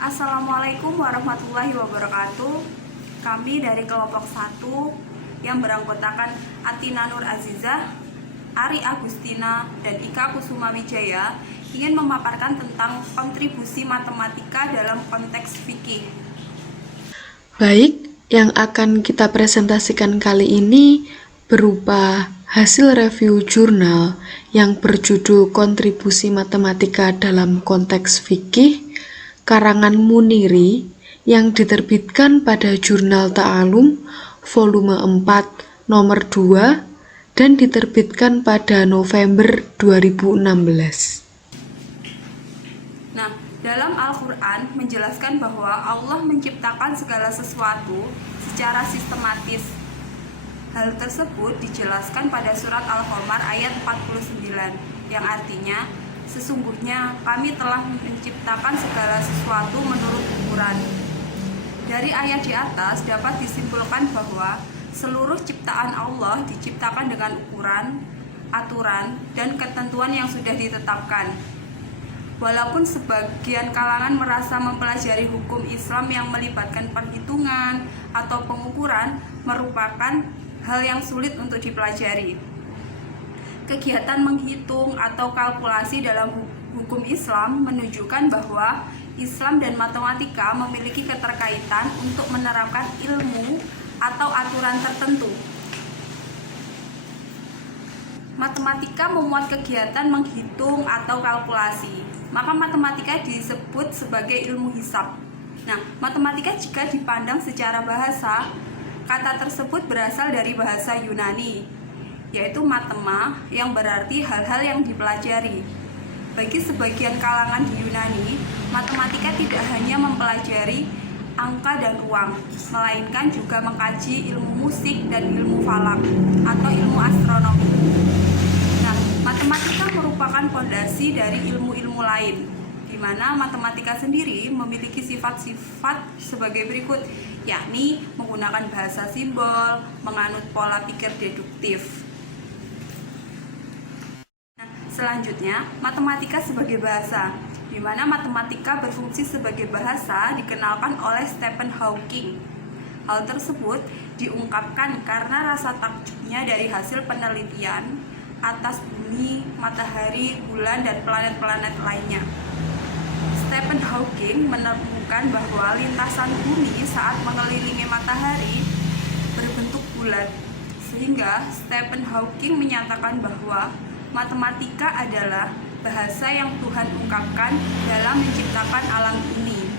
Assalamualaikum warahmatullahi wabarakatuh. Kami dari kelompok 1 yang beranggotakan Atina Nur Azizah, Ari Agustina, dan Ika Kusuma Wijaya ingin memaparkan tentang kontribusi matematika dalam konteks fikih. Baik, yang akan kita presentasikan kali ini berupa hasil review jurnal yang berjudul Kontribusi Matematika dalam Konteks Fikih, karangan Muniri yang diterbitkan pada Jurnal Ta'alum volume 4 nomor 2 dan diterbitkan pada November 2016. Nah, dalam Al-Quran menjelaskan bahwa Allah menciptakan segala sesuatu secara sistematis. Hal tersebut dijelaskan pada surat Al-Qamar ayat 49, yang artinya, sesungguhnya kami telah menciptakan segala sesuatu menurut ukuran. Dari ayat di atas dapat disimpulkan bahwa seluruh ciptaan Allah diciptakan dengan ukuran, aturan, dan ketentuan yang sudah ditetapkan. Walaupun sebagian kalangan merasa mempelajari hukum Islam yang melibatkan perhitungan atau pengukuran merupakan hal yang sulit untuk dipelajari. Kegiatan menghitung atau kalkulasi dalam hukum Islam menunjukkan bahwa Islam dan matematika memiliki keterkaitan untuk menerapkan ilmu atau aturan tertentu. Matematika memuat kegiatan menghitung atau kalkulasi, maka matematika disebut sebagai ilmu hisab. Nah, matematika jika dipandang secara bahasa, kata tersebut berasal dari bahasa Yunani, yaitu matema, yang berarti hal-hal yang dipelajari. Bagi sebagian kalangan di Yunani, matematika tidak hanya mempelajari angka dan ruang, melainkan juga mengkaji ilmu musik dan ilmu falak atau ilmu astronomi. Nah, matematika merupakan fondasi dari ilmu-ilmu lain, di mana matematika sendiri memiliki sifat-sifat sebagai berikut, yakni menggunakan bahasa simbol, menganut pola pikir deduktif. Selanjutnya, matematika sebagai bahasa, di mana matematika berfungsi sebagai bahasa dikenalkan oleh Stephen Hawking. Hal tersebut diungkapkan karena rasa takjubnya dari hasil penelitian atas bumi, matahari, bulan, dan planet-planet lainnya. Stephen Hawking menemukan bahwa lintasan bumi saat mengelilingi matahari berbentuk bulat, sehingga Stephen Hawking menyatakan bahwa matematika adalah bahasa yang Tuhan ungkapkan dalam menciptakan alam ini.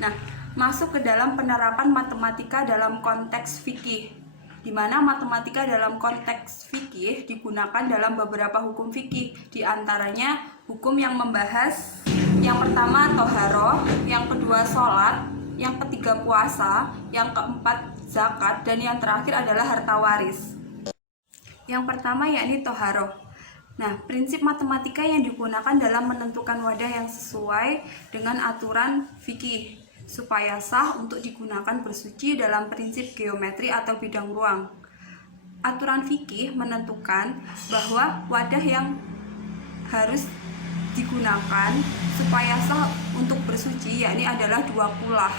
Nah, masuk ke dalam penerapan matematika dalam konteks fikih, di mana matematika dalam konteks fikih digunakan dalam beberapa hukum fikih, di antaranya hukum yang membahas yang pertama toharoh, yang kedua sholat, yang ketiga puasa, yang keempat zakat, dan yang terakhir adalah harta waris. Yang pertama yakni toharoh. Nah, prinsip matematika yang digunakan dalam menentukan wadah yang sesuai dengan aturan fikih supaya sah untuk digunakan bersuci dalam prinsip geometri atau bidang ruang. Aturan fikih menentukan bahwa wadah yang harus digunakan supaya sah untuk bersuci yakni adalah 2 kulah.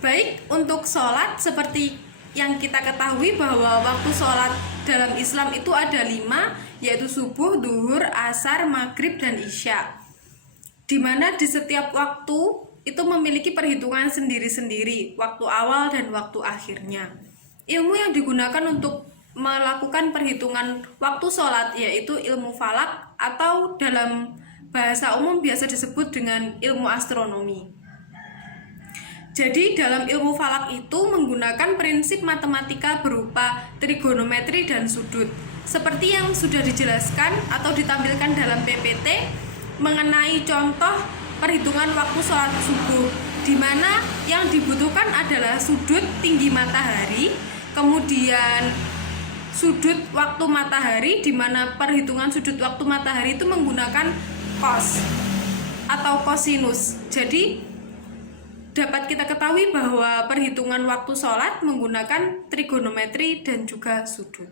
Baik, untuk sholat seperti yang kita ketahui bahwa waktu sholat dalam Islam itu ada 5, yaitu subuh, duhur, asar, maghrib, dan isya. Dimana di setiap waktu itu memiliki perhitungan sendiri-sendiri, waktu awal dan waktu akhirnya. Ilmu yang digunakan untuk melakukan perhitungan waktu sholat yaitu ilmu falak atau dalam bahasa umum biasa disebut dengan ilmu astronomi. Jadi dalam ilmu falak itu menggunakan prinsip matematika berupa trigonometri dan sudut. Seperti yang sudah dijelaskan atau ditampilkan dalam PPT mengenai contoh perhitungan waktu sholat subuh, di mana yang dibutuhkan adalah sudut tinggi matahari, kemudian sudut waktu matahari, di mana perhitungan sudut waktu matahari itu menggunakan cos atau kosinus. Jadi dapat kita ketahui bahwa perhitungan waktu sholat menggunakan trigonometri dan juga sudut.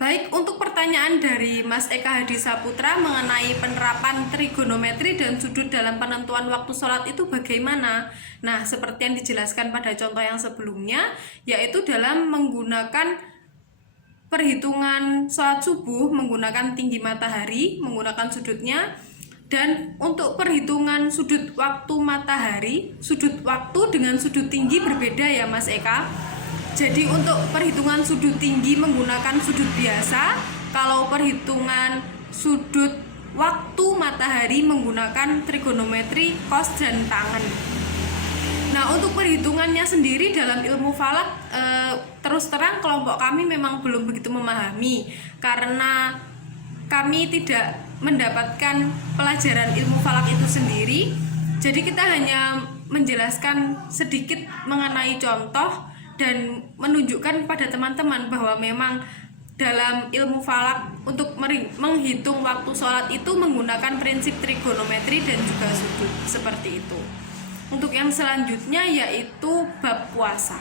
Baik, untuk pertanyaan dari Mas Eka Hadi Saputra mengenai penerapan trigonometri dan sudut dalam penentuan waktu sholat itu bagaimana? Nah, seperti yang dijelaskan pada contoh yang sebelumnya, yaitu dalam menggunakan perhitungan sholat subuh, menggunakan tinggi matahari, menggunakan sudutnya, dan untuk perhitungan sudut waktu matahari, sudut waktu dengan sudut tinggi berbeda ya Mas Eka. Jadi untuk perhitungan sudut tinggi menggunakan sudut biasa, kalau perhitungan sudut waktu matahari menggunakan trigonometri cos dan tangen. Nah, untuk perhitungannya sendiri dalam ilmu falak, terus terang kelompok kami memang belum begitu memahami karena kami tidak mendapatkan pelajaran ilmu falak itu sendiri. Jadi kita hanya menjelaskan sedikit mengenai contoh dan menunjukkan pada teman-teman bahwa memang dalam ilmu falak untuk menghitung waktu sholat itu menggunakan prinsip trigonometri dan juga sudut seperti itu. Untuk yang selanjutnya yaitu bab puasa.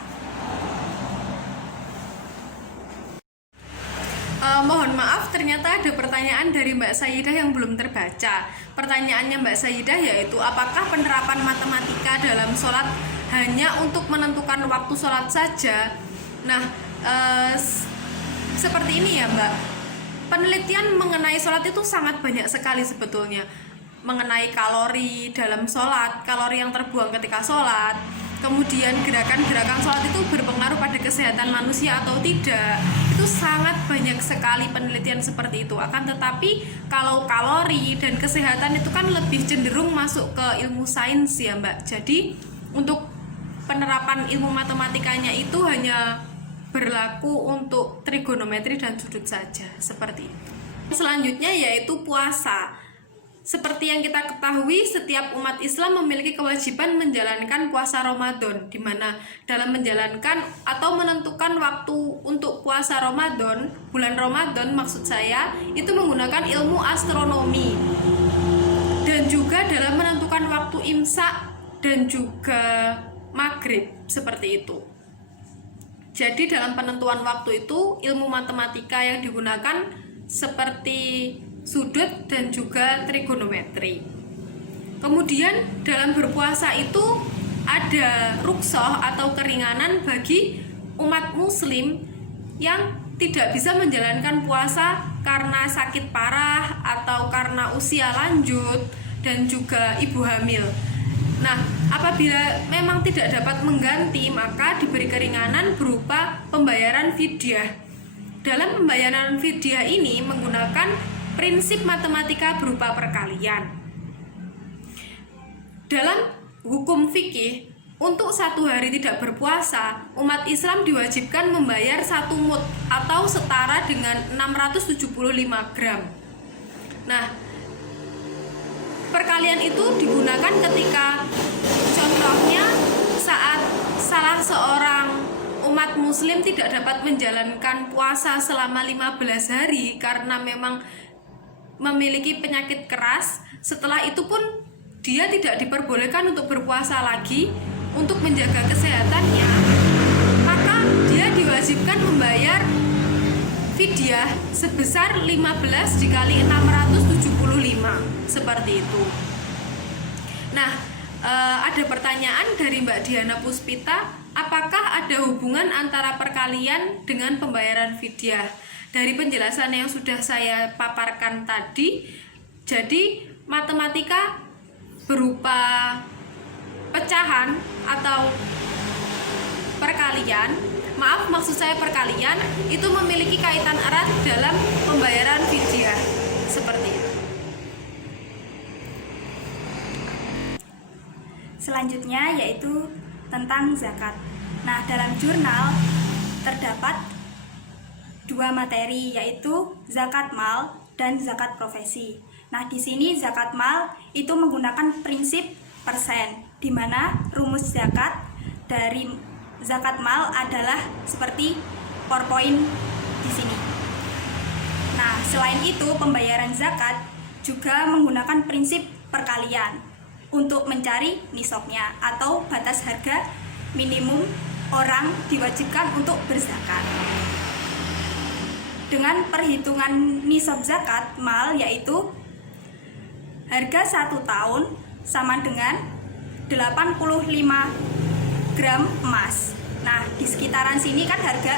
Mohon maaf, ternyata ada pertanyaan dari Mbak Saidah yang belum terbaca. Pertanyaannya Mbak Saidah yaitu apakah penerapan matematika dalam sholat hanya untuk menentukan waktu sholat saja? Nah, seperti ini ya Mbak. Penelitian mengenai sholat itu sangat banyak sekali sebetulnya. Mengenai kalori dalam sholat, kalori yang terbuang ketika sholat, kemudian gerakan-gerakan sholat itu berpengaruh pada kesehatan manusia atau tidak. Itu sangat banyak sekali penelitian seperti itu. Akan tetapi kalau kalori dan kesehatan itu kan lebih cenderung masuk ke ilmu sains ya Mbak. Jadi untuk penerapan ilmu matematikanya itu hanya berlaku untuk trigonometri dan sudut saja, seperti itu. Selanjutnya yaitu puasa. Seperti yang kita ketahui, setiap umat Islam memiliki kewajiban menjalankan puasa Ramadan, di mana dalam menjalankan atau menentukan waktu untuk puasa Ramadan, bulan Ramadan maksud saya, itu menggunakan ilmu astronomi. Dan juga dalam menentukan waktu imsak dan juga maghrib, seperti itu. Jadi dalam penentuan waktu itu ilmu matematika yang digunakan seperti sudut dan juga trigonometri. Kemudian dalam berpuasa itu ada rukhsah atau keringanan bagi umat muslim yang tidak bisa menjalankan puasa karena sakit parah atau karena usia lanjut dan juga ibu hamil. Nah, apabila memang tidak dapat mengganti, maka diberi keringanan berupa pembayaran fidyah. Dalam pembayaran fidyah ini menggunakan prinsip matematika berupa perkalian. Dalam hukum fikih, untuk 1 hari tidak berpuasa, umat Islam diwajibkan membayar 1 mud atau setara dengan 675 gram. Nah, perkalian itu digunakan ketika contohnya saat salah seorang umat muslim tidak dapat menjalankan puasa selama 15 hari karena memang memiliki penyakit keras. Setelah itu pun dia tidak diperbolehkan untuk berpuasa lagi untuk menjaga kesehatannya, maka dia diwajibkan membayar fidyah sebesar 15 dikali 675, seperti itu. Nah, ada pertanyaan dari Mbak Diana Puspita, apakah ada hubungan antara perkalian dengan pembayaran fidyah? Dari penjelasan yang sudah saya paparkan tadi, jadi matematika berupa pecahan atau perkalian, maksud saya perkalian, itu memiliki kaitan erat dalam pembayaran fidyah, seperti itu. Selanjutnya yaitu tentang zakat. Nah, dalam jurnal terdapat 2 materi, yaitu zakat mal dan zakat profesi. Nah, di sini zakat mal itu menggunakan prinsip persen, di mana rumus zakat dari zakat mal adalah seperti PowerPoint di sini. Nah, selain itu pembayaran zakat juga menggunakan prinsip perkalian untuk mencari nisabnya atau batas harga minimum orang diwajibkan untuk berzakat. dengan perhitungan nisab zakat mal, yaitu harga 1 tahun sama dengan 85 gram emas. Nah, di sekitaran sini kan harga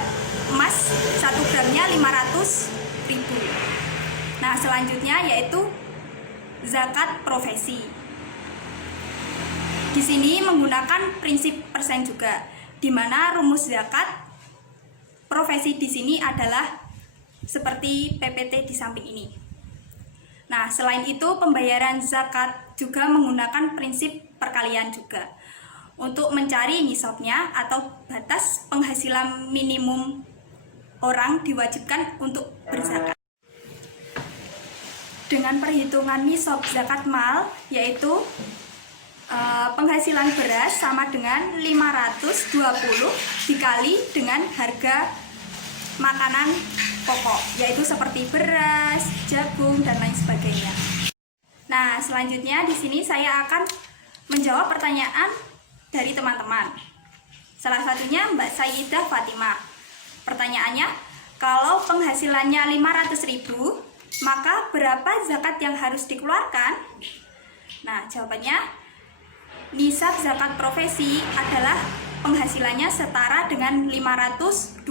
emas 1 gramnya 500.000. Nah, selanjutnya yaitu zakat profesi. Di sini menggunakan prinsip persen juga, di mana rumus zakat profesi di sini adalah seperti PPT di samping ini. Nah, selain itu pembayaran zakat juga menggunakan prinsip perkalian juga untuk mencari nisabnya atau batas penghasilan minimum orang diwajibkan untuk berzakat. Dengan perhitungan nisab zakat mal, yaitu penghasilan beras sama dengan 520 dikali dengan harga makanan pokok, yaitu seperti beras, jagung, dan lain sebagainya. Nah, selanjutnya di sini saya akan menjawab pertanyaan dari teman-teman. Salah satunya Mbak Sayyidah Fatimah. Pertanyaannya, kalau penghasilannya 500.000, maka berapa zakat yang harus dikeluarkan? Nah, jawabannya, nisab zakat profesi adalah penghasilannya setara dengan 520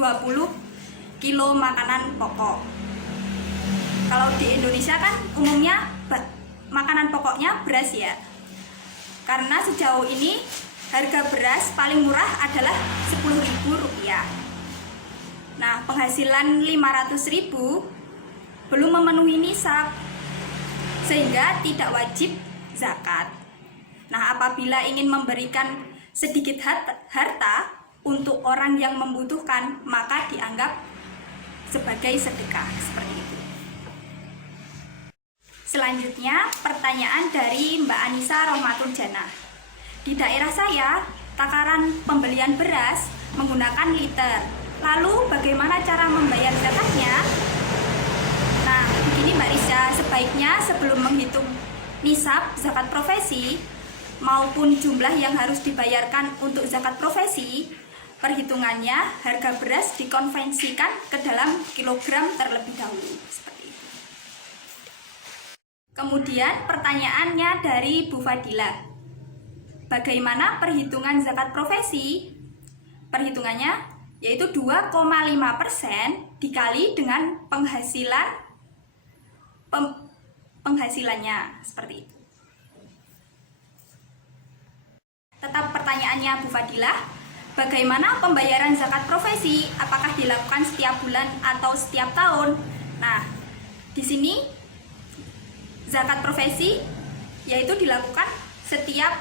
kilo makanan pokok. Kalau di Indonesia kan umumnya makanan pokoknya beras ya. Karena sejauh ini harga beras paling murah adalah Rp10.000. Nah, penghasilan 500.000 belum memenuhi nisab, sehingga tidak wajib zakat. Nah, apabila ingin memberikan sedikit harta untuk orang yang membutuhkan, maka dianggap sebagai sedekah, seperti itu. Selanjutnya, pertanyaan dari Mbak Anissa Rohmatul Jannah. Di daerah saya, takaran pembelian beras menggunakan liter. Lalu, bagaimana cara membayar zakatnya? Nah, begini Mbak Risha, sebaiknya sebelum menghitung nisab zakat profesi maupun jumlah yang harus dibayarkan untuk zakat profesi, perhitungannya harga beras dikonversikan ke dalam kilogram terlebih dahulu, seperti itu. Kemudian pertanyaannya dari Bu Fadilah, bagaimana perhitungan zakat profesi? Perhitungannya yaitu 2,5% dikali dengan penghasilannya, seperti itu. Tetap pertanyaannya Bu Fadilah, bagaimana pembayaran zakat profesi? Apakah dilakukan setiap bulan atau setiap tahun? Nah, di sini zakat profesi yaitu dilakukan setiap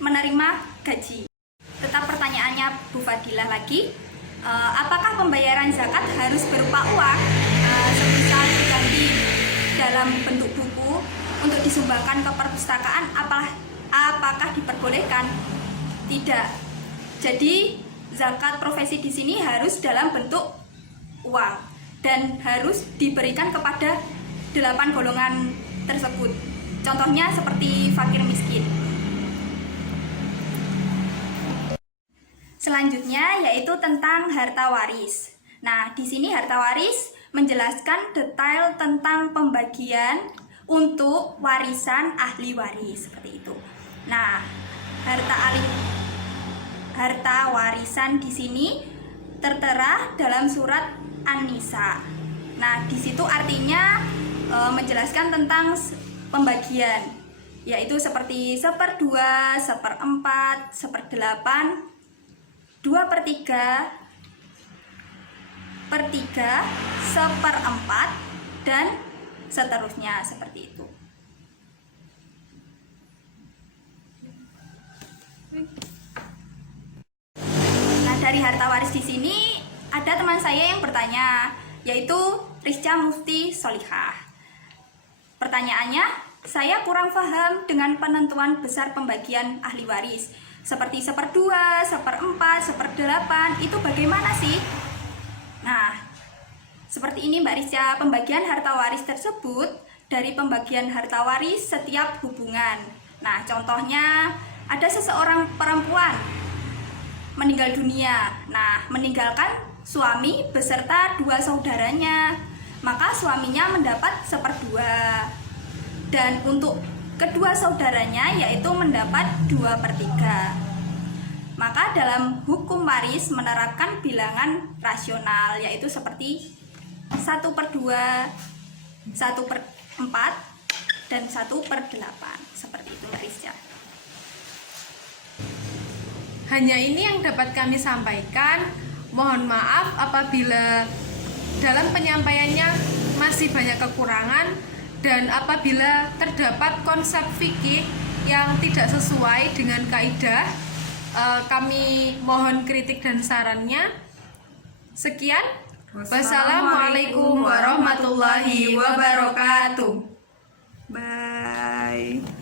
menerima gaji. Tetap pertanyaannya Bu Fadilah lagi, apakah pembayaran zakat harus berupa uang, semisal diganti dalam bentuk buku untuk disumbangkan ke perpustakaan? Apakah diperbolehkan? Tidak. Jadi zakat profesi di sini harus dalam bentuk uang dan harus diberikan kepada 8 golongan tersebut. Contohnya seperti fakir miskin. Selanjutnya yaitu tentang harta waris. Nah, di sini harta waris menjelaskan detail tentang pembagian untuk warisan ahli waris, seperti itu. Nah, harta warisan di sini tertera dalam surat An-Nisa. Nah, di situ artinya menjelaskan tentang pembagian, yaitu seperti 1/2, 1/4, 1/8, 2/3, 1/3, 1/4, dan seterusnya, seperti itu. Nah, dari harta waris di sini ada teman saya yang bertanya, yaitu Rizka Mufti Solihah. Pertanyaannya, saya kurang paham dengan penentuan besar pembagian ahli waris. Seperti 1/2, 1/4, 1/8, itu bagaimana sih? Nah, seperti ini Mbak Rizka, pembagian harta waris tersebut dari pembagian harta waris setiap hubungan. Nah, contohnya ada seseorang perempuan meninggal dunia. Nah, meninggalkan suami beserta 2 saudaranya. maka suaminya mendapat 1/2. Dan untuk kedua saudaranya yaitu mendapat 2/3. Maka dalam hukum waris menerapkan bilangan rasional, yaitu seperti 1/2, 1/4, dan 1/8. Seperti itu Mbak Rizka. Hanya ini yang dapat kami sampaikan. Mohon maaf apabila dalam penyampaiannya masih banyak kekurangan, dan apabila terdapat konsep fikih yang tidak sesuai dengan kaidah, kami mohon kritik dan sarannya. Sekian. Wassalamualaikum warahmatullahi wabarakatuh. Bye.